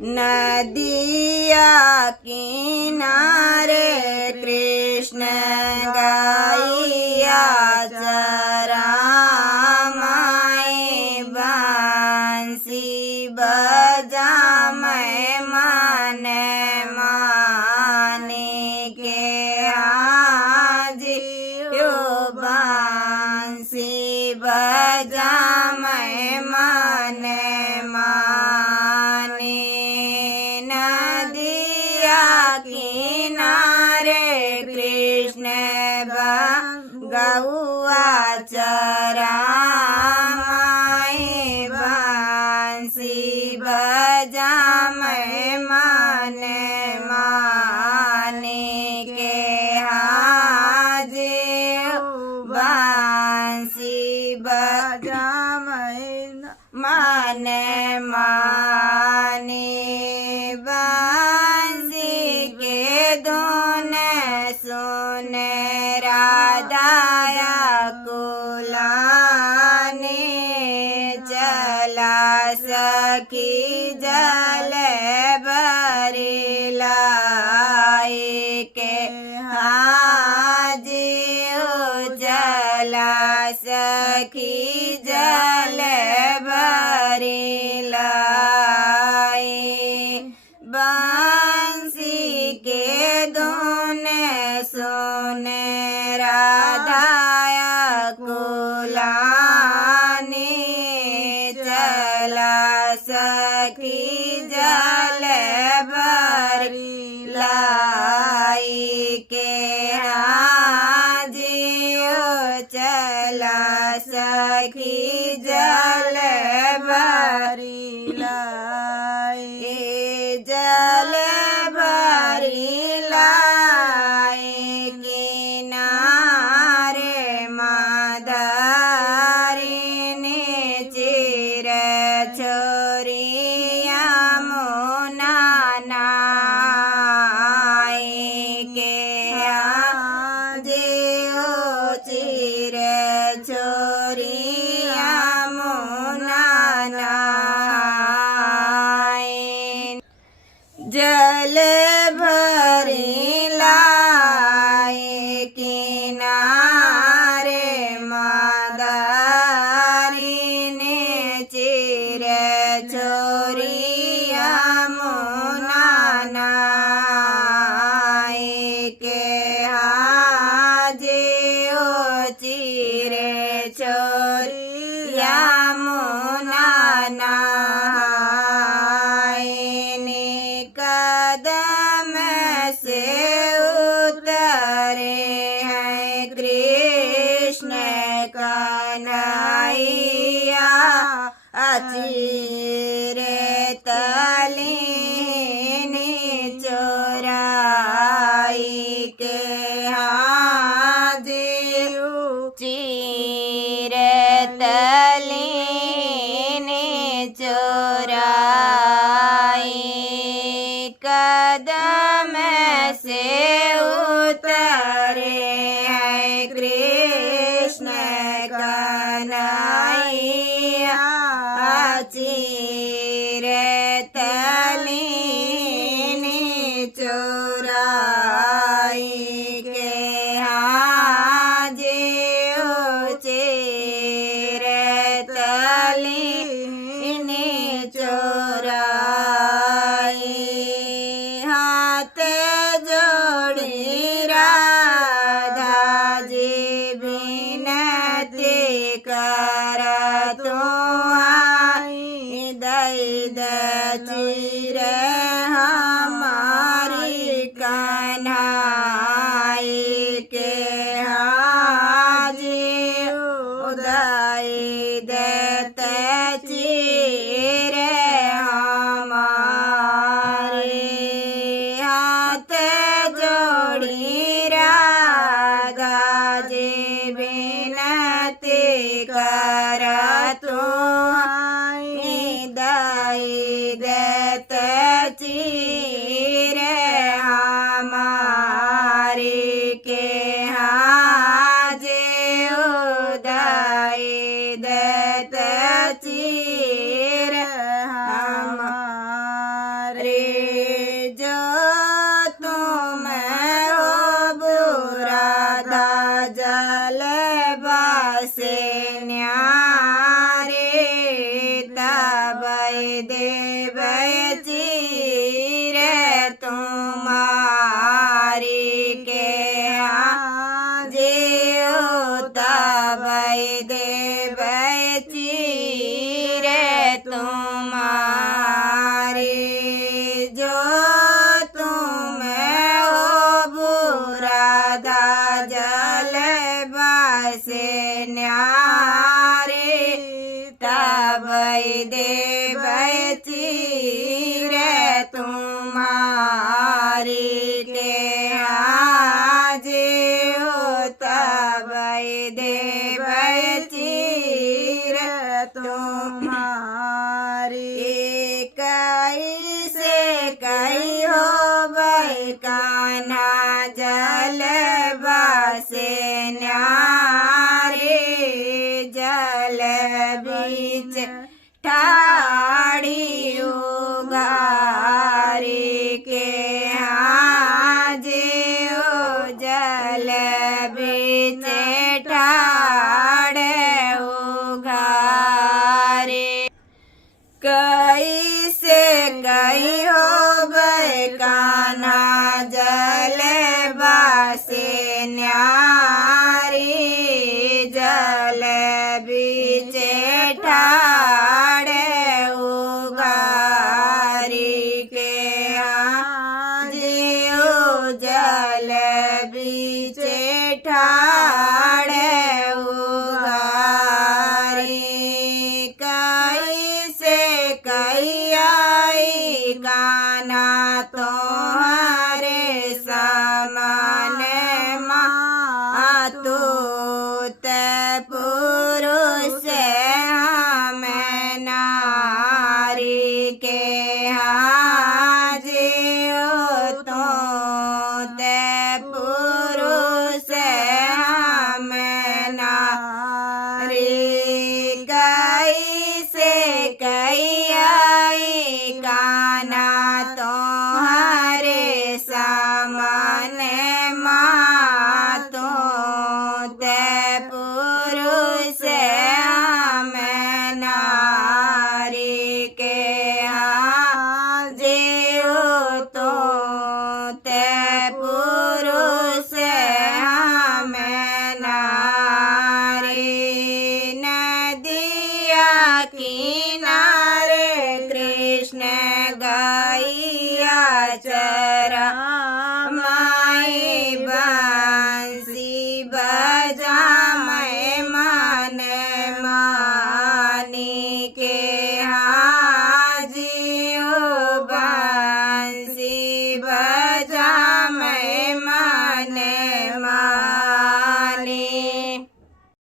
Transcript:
नदिया किनारे कृष्ण गाइया चरामाए बांसी बजा मैं माने माने के हाजियो बांसी बजा मैं माने माने नदिया किनारे कृष्ण गौआ चरामाए बांसी बजा मैं माने माने के हाजिर बांसी बजा माने माने बांसी के धुन सुने राधाया कुलाने चला सखी जल भरी लाई के हाजियो चला सखी जल भरी लाई बांसी के धुन सुने राधाया कुलाने चला सखी जल भरी लाई के हाजियो चला सखी जल भरी लाई जल भरी लाई किनारे मादारिने चिर छोरिया मुना नाई के जियो चिर छोरिया मुना नाई जल भरी लाई किनारे मादारिने चिर छोरिया मुना नाई के हाजियो चिरे छोरिया मुना नाई कदम से उतरे हैं कृष्ण कन्हैया अचिरे तलीनी चोराई के हाजियो चिरे तलीनी चोराई कदम से उतरे हैं कृष्ण कन्हैया चिरे तलीनी चोराई के हाजियो चिरे तलीनी चोराई हाथ जोड़ी राधा जी विनती कर तुम्हारी दई चिर हमारी कन्हई के हाजी उदय देते चिर हमारे हाथ जोड़ी राधा जी विनती कर तुम्हारी दई देते चिर हमारी के हाजे उदय देते चिर हमारे भाई देव चीरे तुम्हारी के जीवता भाई देव चीरे तुम्हारी जो तुम्हें हो बुरा धा जल बसे न्यारे तबई देव चीरे तुम्हारी के जीव तबई देव चीरे तुम्हारी कैसे कही हो भाई कान्हा जल बसे न्यारे जल बीच ठाड़ी उगारी के जीव जल बीच ठाड़े उगारे कैसे गई हो भाई कान्हा जल बसे न्यारी जल बीच ठाड़े उगारी के जीव जल बीच ठाड़े उगारी कैसे कही आई गाना तोहरे समान मातु पुरुष हमें नारी के जीव तो ते पुरुष हमें नारी कैसे कही आई गाना तोहरे समान मातो ते पुरुष हमें नारी के